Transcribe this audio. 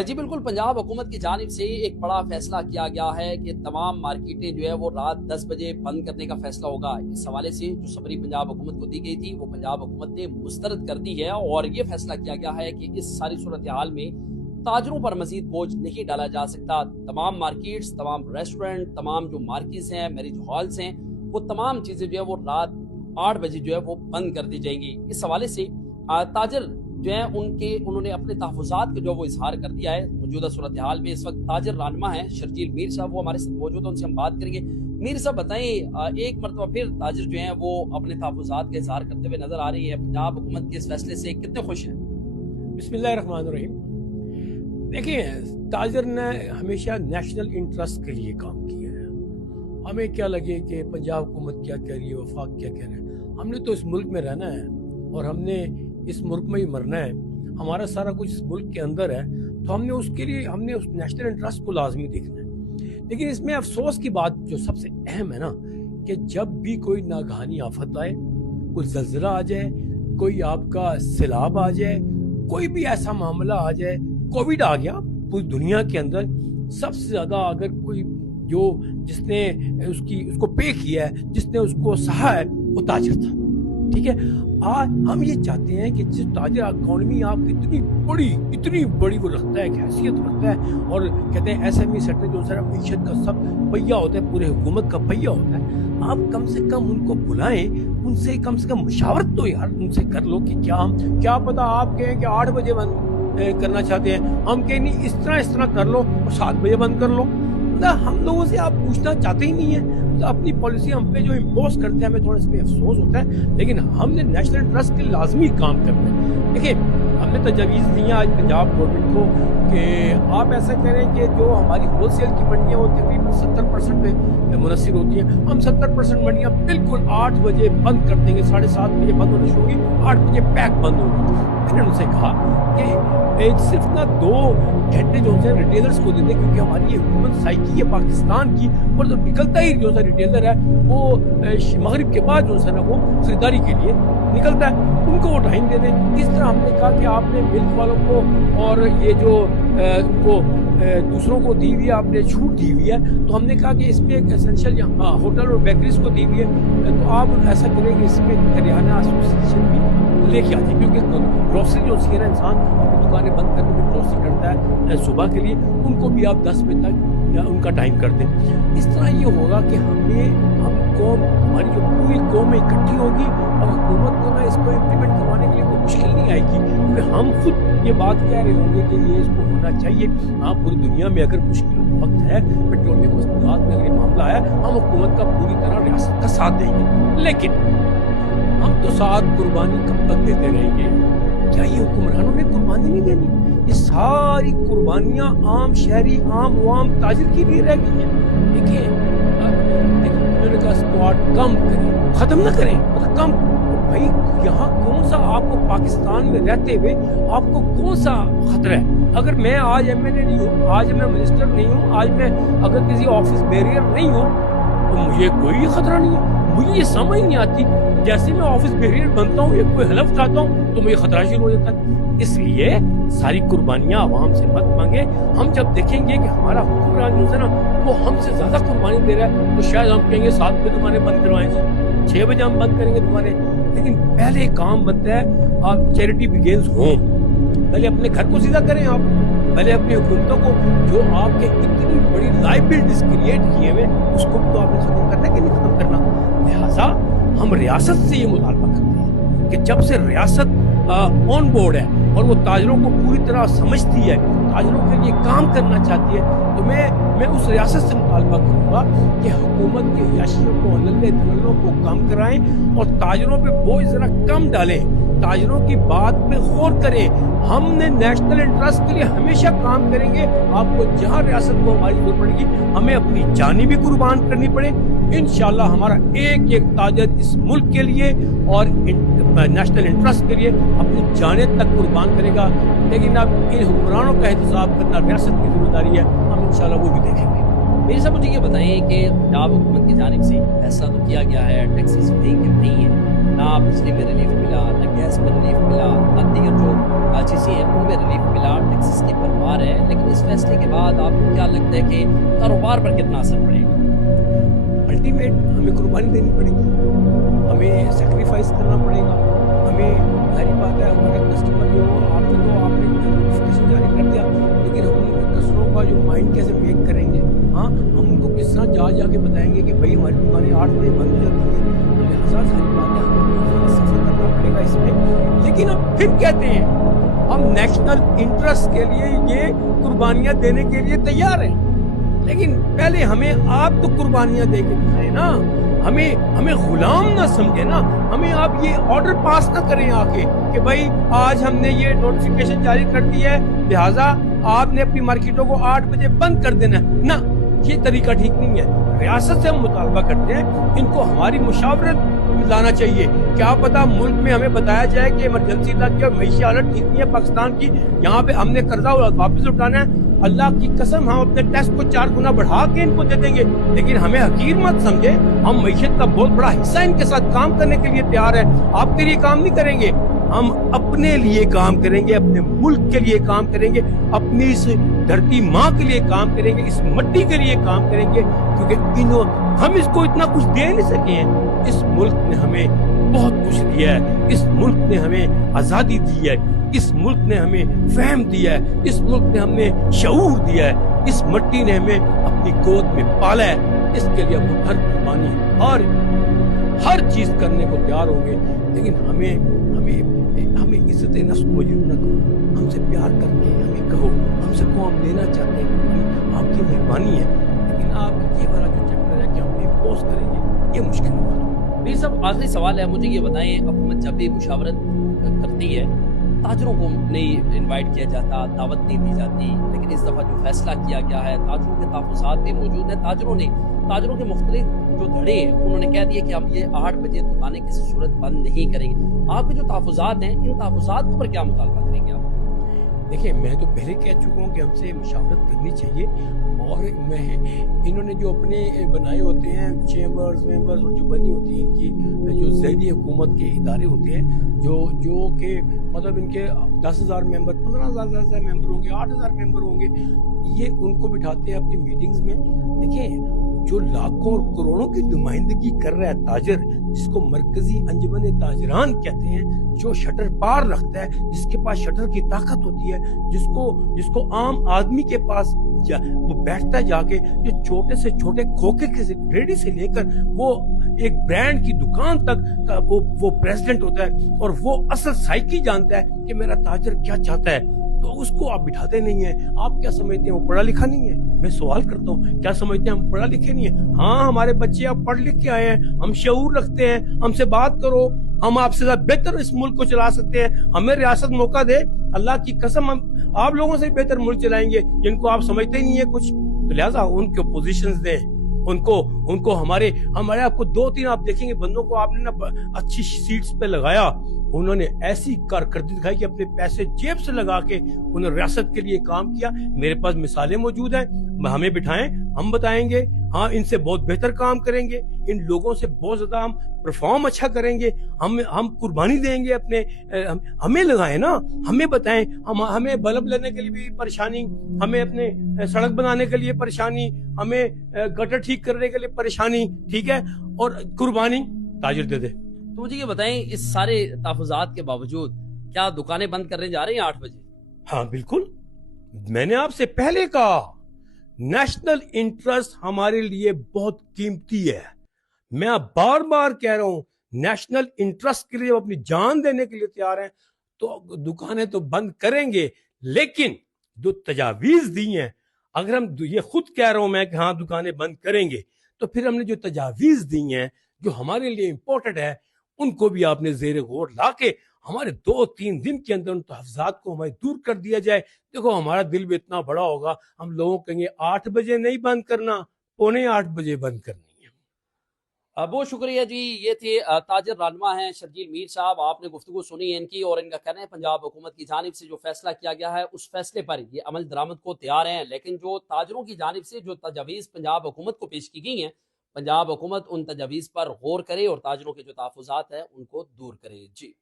जी बिल्कुल, पंजाब हुकूमत की जानिब से एक बड़ा फैसला किया गया है कि तमाम मार्केटें जो है वो रात 10 बजे बंद करने का फैसला होगा। इस हवाले से जो समरी पंजाब हुकूमत को दी गई थी वो पंजाब हुकूमत ने मुस्तरद कर दी है और ये फैसला किया गया है कि इस सारी सूरत हाल में ताजरों पर मजीद बोझ नहीं डाला जा सकता। तमाम मार्केट्स, तमाम रेस्टोरेंट, तमाम जो मार्केट्स हैं, मैरिज हॉल्स हैं, वो तमाम चीज़ें जो है वो रात 8 बजे जो है वो बंद कर दी जाएंगी। इस हवाले से ताजर जो है उन्होंने अपने तहफ़्फ़ुज़ात का जो वो इजहार कर दिया है मौजूदा सूरत हाल में। इस वक्त ताजर रहनुमा है शर्जील मीर साहब, वो हमारे साथ मौजूद है, उनसे हम बात करेंगे। मीर साहब बताएं, एक मरतबा फिर ताजर जो हैं वो अपने तहफ़्फ़ुज़ात का इजहार करते हुए नजर आ रही है। पंजाब हुकूमत के इस फैसले से कितने खुश हैं? बिस्मिल्लाहिर्रहमानिर्रहीम। देखिए, ताजर ने हमेशा नेशनल इंटरेस्ट के लिए काम किया है। हमें क्या लगे कि पंजाब हुकूमत क्या कह रही है, वफाक क्या कह रहा है, हमने तो इस मुल्क में रहना है और हमने इस मुल्क में ही मरना है। हमारा सारा कुछ इस मुल्क के अंदर है, तो हमने उस नेशनल इंटरेस्ट को लाजमी देखना है। लेकिन इसमें अफसोस की बात जो सबसे अहम है ना, कि जब भी कोई नागहानी आफत आए, कोई जल्जला आ जाए, कोई आपका सैलाब आ जाए, कोई भी ऐसा मामला आ जाए, कोविड आ गया पूरी दुनिया के अंदर, सबसे ज्यादा अगर कोई जिसने उसको पे किया है, जिसने उसको सहा है, वो ताजर था। ठीक है, आज हम ये चाहते हैं कि जिस ताजर इकॉनमी आपकी इतनी बड़ी वो रखता है, हैसियत रखता है, और कहते हैं SME सेक्टर जो सारा मीशत का सब पहिया होता है, पूरे हुकूमत का पहिया होता है, आप कम से कम उनको बुलाएं, उनसे कम से कम मशावरत तो यार उनसे कर लो कि क्या पता आप कहें कि 8 बजे बंद करना चाहते हैं, हम कहें नहीं इस तरह कर लो और 7 बजे बंद कर लो। हम लोगों से आप पूछना चाहते ही नहीं है, अपनी पॉलिसी हम पे जो इम्पोज करते हैं, हमें थोड़ा इस पे अफसोस होता है। लेकिन हमने नेशनल इंटरेस्ट के लाजमी काम करना है। देखिए, हमने तजवीज़ दी है आज पंजाब गवर्नमेंट को कि आप ऐसा करें कि जो हमारी होलसेल की मंडियाँ वो तकरीबन 70% पे मुनसिर होती हैं, हम 70% मंडियाँ बिल्कुल 8 बजे बंद कर देंगे, 7:30 बजे बंद होनी शुरू होगी, 8 बजे पैक बंद होगी। मैंने उनसे कहा कि सिर्फ ना 2 घंटे जो है रिटेलर्स को देते, क्योंकि हमारी ये ह्यूमन साइकी है पाकिस्तान की, और जो निकलता ही जो है रिटेलर है वो मगरिब के बाद जो है ना वो खरीदारी के लिए निकलता है, उनको वो टाइम दे दें। इस तरह हमने कहा कि आपने मिल्क वालों को और ये जो उनको दूसरों को दी हुई है, आपने छूट दी हुई है, तो हमने कहा कि इसमें एक एसेंशियल होटल और बेकरीज को दी हुई है, तो आप ऐसा करें कि इसमें करियाना एसोसिएशन भी लेके आती है, क्योंकि ग्रोसरी जो है ना, इंसान अपनी दुकानें बंद करके भी ग्रोसरी करता है सुबह के लिए, उनको भी आप 10 बजे तक या उनका टाइम कर दें। इस तरह ये होगा कि हमारी जो पूरी कौम इकट्ठी होगी और हुकूमत को ना इसको इम्प्लीमेंट करवाने के लिए कोई मुश्किल नहीं आएगी, क्योंकि हम खुद ये बात कह रहे होंगे कि ये इसको होना चाहिए। हाँ, पूरी दुनिया में अगर मुश्किल वक्त है, पेट्रोलियम मसनूआत में अगर ये मामला है, हम हुकूमत का पूरी तरह रियासत का साथ देंगे। लेकिन हम तो साथ कुर्बानी कब तक देते रहेंगे? क्या ये हुक्मरानों ने कुर्बानी नहीं देनी? ये सारी कुर्बानियां आम शहरी, आम अवाम, ताजिर की भी रह गई हैं। देखिए, उन्होंने कहा स्क्वाड कम करें, खत्म ना करें, मतलब कम। भाई, यहाँ कौन सा आपको पाकिस्तान में रहते हुए आपको कौन सा खतरा है? अगर मैं आज MLA नहीं हूँ, आज मैं मिनिस्टर नहीं हूँ, आज मैं अगर किसी ऑफिस बैरियर नहीं हूँ, तो मुझे कोई खतरा नहीं है। मुझे ये समझ नहीं आती, जैसे मैं ऑफिस बैरियर बनता हूँ या कोई हलफ खाता हूँ तो मुझे खतरा शुरू हो जाता है। इसलिए सारी कुर्बानियां आवाम से मत मांगे। हम जब देखेंगे कि हमारा हुक्मरान जो है ना वो हमसे ज्यादा कुर्बानी दे रहा है, तो शायद हम कहेंगे 7 बजे दुकानें बंद करवाएंगे, 6 बजे हम बंद करेंगे दुकानें। लेकिन पहले काम बनता है, आप चैरिटी बिगिंस होम, पहले अपने घर को सीधा करें। आप पहले अपनी हुकूमतों को जो आपके इतनी बड़ी लाइबिलिटीज क्रिएट किए हुए, उसको भी तो आपने खत्म करना है कि नहीं खत्म करना। लिहाजा हम रियासत से ये मुतालबा करते हैं कि जब से रियासत ऑन बोर्ड है और वो ताजरों को पूरी तरह समझती है, ताजरों के लिए काम करना चाहती है, तो मैं उस रियासत से मुतालबा करूँगा कि हुकूमत के याशियों को, नल्ले दल्लों को कम कराएं और ताजरों पे बोझ जरा कम डालें, ताजरों की बात पे गौर करें। हमने नेशनल इंटरेस्ट के लिए हमेशा काम करेंगे। आपको जहाँ रियासत को हमारी जरूरत पड़ेगी, हमें अपनी जानी भी कुर्बान करनी पड़े, इंशाल्लाह हमारा एक एक ताजर इस मुल्क के लिए और नेशनल इंटरेस्ट के लिए अपनी जाने तक कुर्बान करेगा। लेकिन अब इन हुक्मरानों का एहतसाब करना रियासत की जिम्मेदारी है, हम इंशाल्लाह वो भी देखेंगे। मेरे साहब, मुझे ये बताएं कि पंजाब हुकूमत की जानिब से फैसला तो किया गया है, टैक्सेस फ्री के नहीं है, نہ بجلی میں ریلیف ملا، نہ گیس میں ریلیف ملا، نہ دیگر جو چیزیں ہیں ان میں ریلیف ملا، ٹیکسز کی بھرمار ہے، لیکن اس فیصلے کے بعد آپ کو کیا لگتا ہے کہ کاروبار پر کتنا اثر پڑے گا؟ الٹیمیٹ ہمیں قربانی دینی پڑے گی، ہمیں سیکریفائس کرنا پڑے گا، ہمیں ظاہری بات ہے ہمارا کسٹمر جو آپ نے نوٹیفیکیشن جاری کر دیا، لیکن ہم کسٹمروں کا جو مائنڈ کیسے میک کریں گے؟ ہاں ہم ان کو کس طرح جا کے بتائیں گے کہ بھائی ہماری دکانیں 8 بجے بند ہو جاتی ہیں؟ لہٰذا ساری بات ہے ہمیں سفر کرنا پڑے گا اس میں، لیکن ہم پھر کہتے ہیں ہم نیشنل انٹرسٹ کے لیے یہ قربانیاں دینے کے لیے تیار ہیں، لیکن پہلے ہمیں آپ تو قربانیاں دے کے دکھائیں نا، ہمیں غلام نہ سمجھے نا، ہمیں آپ یہ آرڈر پاس نہ کریں آ کے کہ بھائی آج ہم نے یہ نوٹیفیکیشن جاری کر دی ہے لہٰذا آپ نے اپنی مارکیٹوں کو 8 بجے بند کر دینا ہے۔ نہ، یہ طریقہ ٹھیک نہیں ہے۔ ریاست سے ہم مطالبہ کرتے ہیں ان کو ہماری مشاورت لانا چاہیے، کیا پتا ملک میں ہمیں بتایا جائے کہ ایمرجنسی لگ گیا، معیشی حالت ٹھیک نہیں ہے پاکستان کی، یہاں پہ ہم نے قرضہ واپس اٹھانا ہے، اللہ کی قسم ہم اپنے ٹیکس کو 4 گنا بڑھا کے ان کو دے دیں گے، لیکن ہمیں حقیر مت سمجھے، ہم معیشت کا بہت بڑا حصہ ان کے ساتھ کام کرنے کے لیے تیار ہیں، آپ کے لیے کام نہیں کریں گے، ہم اپنے لیے کام کریں گے، اپنے ملک کے لیے کام کریں گے، اپنی اس دھرتی ماں کے لیے کام کریں گے، اس مٹی کے لیے کام کریں گے، کیونکہ ہم اس کو اتنا کچھ دے نہیں سکے ہیں، اس ملک نے ہمیں بہت کچھ دیا ہے، اس ملک نے ہمیں آزادی دی ہے، اس ملک نے ہمیں فہم دیا ہے، اس ملک نے ہمیں شعور دیا ہے، اس مٹی نے ہمیں اپنی گود میں پالا ہے، اس کے لیے ہم ہر قربانی ہر چیز کرنے کو تیار ہوں گے، لیکن ہمیں عزت نفس کو مجروح نہ کرو، ہم سے پیار کر کے ہمیں کہو، ہم سے کو ہم لینا چاہتے ہیں، آپ کی مہربانی ہے، لیکن آپ یہ والا جو چیپٹر ہے کہ ہم امپوز کریں گے یہ مشکل ہوگا۔ میر صاحب آخری سوال ہے، مجھے یہ بتائیں حکومت جب بھی مشاورت کرتی ہے تاجروں کو نہیں انوائٹ کیا جاتا، دعوت نہیں دی جاتی، لیکن اس دفعہ جو فیصلہ کیا گیا ہے تاجروں کے تحفظات بھی موجود ہیں، تاجروں کے مختلف جو دھڑے ہیں انہوں نے کہہ دیا کہ ہم یہ 8 بجے دکانیں کسی صورت بند نہیں کریں گے، آپ کے جو تحفظات ہیں ان تحفظات کے اوپر کیا مطالبہ کریں گے آپ؟ دیکھیں میں تو پہلے کہہ چکا ہوں کہ ہم سے مشاورت کرنی چاہیے، اور انہوں نے جو اپنے بنائے ہوتے ہیں چیمبرز ممبرز اور جو بنی ہوتی ہیں ان کی جو ذیلی حکومت کے ادارے ہوتے ہیں جو کہ مطلب ان کے 10,000 ممبر 15,000 ممبر ہوں گے، 8,000 ممبر ہوں گے، یہ ان کو بٹھاتے ہیں اپنی میٹنگز میں۔ دیکھیں جو لاکھوں اور کروڑوں کی نمائندگی کر رہا ہے تاجر، جس کو مرکزی انجمن تاجران کہتے ہیں، جو شٹر پار رکھتا ہے، جس کے پاس شٹر کی طاقت ہوتی ہے، جس کو عام آدمی کے پاس وہ بیٹھتا ہے جا کے، جو چھوٹے سے چھوٹے کھوکے کے ریڈی سے لے کر وہ ایک برانڈ کی دکان تک وہ پریزیڈنٹ ہوتا ہے، اور وہ اصل سائیکی جانتا ہے کہ میرا تاجر کیا چاہتا ہے، تو اس کو آپ بٹھاتے نہیں ہیں۔ آپ کیا سمجھتے ہیں وہ پڑھا لکھا نہیں ہے؟ میں سوال کرتا ہوں، کیا سمجھتے ہیں ہم پڑھا لکھے نہیں ہیں؟ ہاں ہمارے بچے اب پڑھ لکھ کے آئے ہیں، ہم شعور رکھتے ہیں، ہم سے بات کرو، ہم آپ سے زیادہ بہتر اس ملک کو چلا سکتے ہیں، ہمیں ریاست موقع دے، اللہ کی قسم ہم آپ لوگوں سے بہتر ملک چلائیں گے، جن کو آپ سمجھتے ہی نہیں ہے کچھ، تو لہٰذا ان کو پوزیشنز دیں، ان کو ہمارے آپ کو 2-3 آپ دیکھیں گے بندوں کو آپ نے نا اچھی سیٹس پہ لگایا، انہوں نے ایسی کارکردگی دکھائی کہ اپنے پیسے جیب سے لگا کے انہوں نے ریاست کے لیے کام کیا۔ میرے پاس مثالیں موجود ہیں، ہمیں بٹھائیں، ہم بتائیں گے، ہاں ان سے بہت بہتر کام کریں گے، ان لوگوں سے بہت زیادہ ہم پرفارم اچھا کریں گے، ہم قربانی دیں گے اپنے، ہمیں لگائیں نا، ہمیں بتائیں، ہمیں بلب لینے کے لیے بھی پریشانی، ہمیں اپنے سڑک بنانے کے لیے پریشانی، ہمیں گٹر ٹھیک کرنے کے لیے پریشانی، ٹھیک ہے، اور قربانی تاجر دے دے۔ تو مجھے یہ بتائیں اس سارے تحفظات کے باوجود کیا دکانیں بند کرنے جا رہے ہیں 8 بجے؟ ہاں بالکل، میں نے آپ سے پہلے کہا نیشنل انٹرسٹ ہمارے لیے بہت قیمتی ہے، میں بار بار کہہ رہا ہوں نیشنل انٹرسٹ کے لیے اپنی جان دینے کے لیے تیار ہیں، تو دکانیں تو بند کریں گے، لیکن جو تجاویز دی ہیں، اگر ہم یہ خود کہہ رہا ہوں میں کہ ہاں دکانیں بند کریں گے، تو پھر ہم نے جو تجاویز دی ہیں جو ہمارے لیے امپورٹنٹ ہے ان کو بھی آپ نے زیر غور لا کے ہمارے 2-3 دن کے اندر ان تحفظات کو ہمیں دور کر دیا جائے۔ دیکھو ہمارا دل بھی اتنا بڑا ہوگا، ہم لوگوں کہیں گے 8 بجے نہیں بند کرنا، 7:45 بجے بند کرنی ہے۔ بہت شکریہ جی، یہ تھے تاجر رہنما ہیں شرجیل میر صاحب، آپ نے گفتگو سنی ہے ان کی، اور ان کا کہنا ہے پنجاب حکومت کی جانب سے جو فیصلہ کیا گیا ہے اس فیصلے پر یہ عمل درآمد کو تیار ہیں، لیکن جو تاجروں کی جانب سے جو تجاویز پنجاب حکومت کو پیش کی گئی ہیں पंजाब हुकूमत उन तजावीज़ पर गौर करे और ताजरों के जो तहफ़्फ़ुज़ात हैं उनको दूर करे। जी।